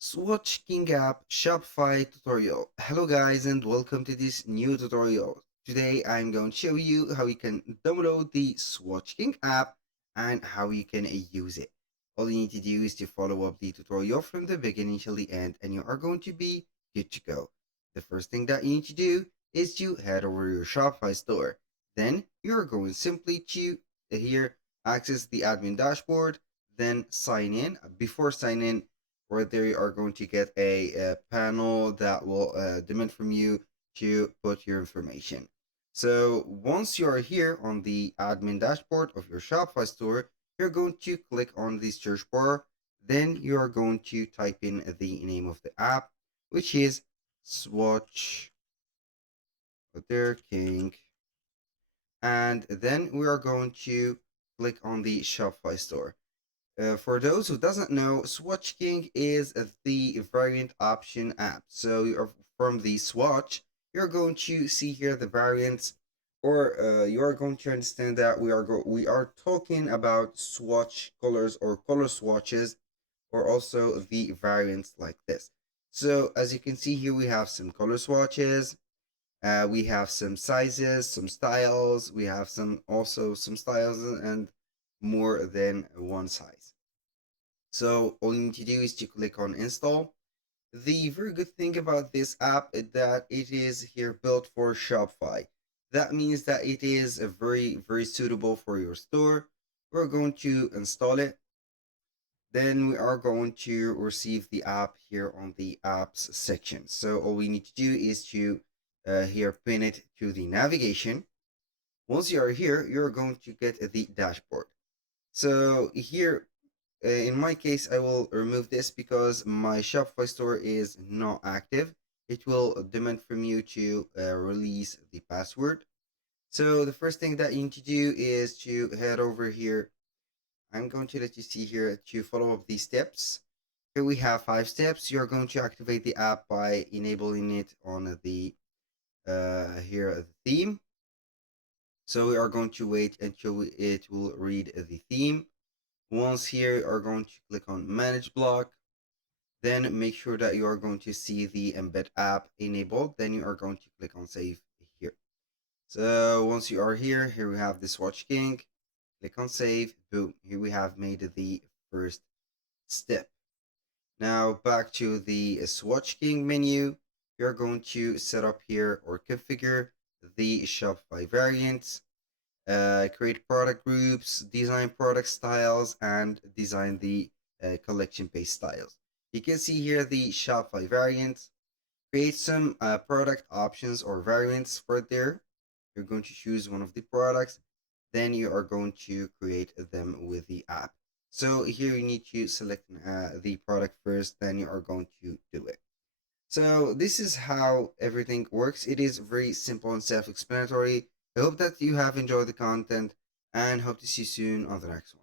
Swatch King App Shopify tutorial. Hello guys and welcome to this new tutorial. Today I'm going to show you how you can download the Swatch King app and how you can use it. All you need to do is to follow up the tutorial from the beginning till the end and you are going to be good to go. The first thing that you need to do is to head over to your Shopify store. Then you're going simply to here access the admin dashboard, then sign in. Before sign in, right there you are going to get a panel that will demand from you to put your information. So once you are here on the admin dashboard of your Shopify store, you're going to click on the search bar. Then you are going to type in the name of the app, which is Swatch King. And then we are going to click on the Shopify store. For those who doesn't know, Swatch King is the variant option app. So you're from the swatch, you're going to see here the variants, or you are going to understand that we are talking about swatch colors or color swatches, or also the variants like this. So as you can see here, we have some color swatches. We have some sizes, some styles. We have some styles and more than one size. So all you need to do is to click on install. The very good thing about this app is that it is here built for Shopify. That means that it is a very suitable for your store. We're going to install it. Then we are going to receive the app here on the apps section. So all we need to do is to here pin it to the navigation. Once you are here, you're going to get the dashboard. So here in my case, I will remove this because my Shopify store is not active. It will demand from you to release the password. So the first thing that you need to do is to head over here. I'm going to let you see here to follow up these steps. Here we have 5 steps. You're going to activate the app by enabling it on the here the theme. So we are going to wait until it will read the theme. Once here, you are going to click on manage block. Then make sure that you are going to see the embed app enabled. Then you are going to click on save here. So once you are here, here we have the Swatch King. Click on save. Boom. Here we have made the first step. Now back to the Swatch King menu. You're going to set up here or configure the Shopify variants. Create product groups, design product styles, and design the collection-based styles. You can see here the Shopify variants. Create some product options or variants for there. You're going to choose one of the products. Then you are going to create them with the app. So here you need to select the product first, then you are going to do it. So this is how everything works. It is very simple and self-explanatory. I hope that you have enjoyed the content and hope to see you soon on the next one.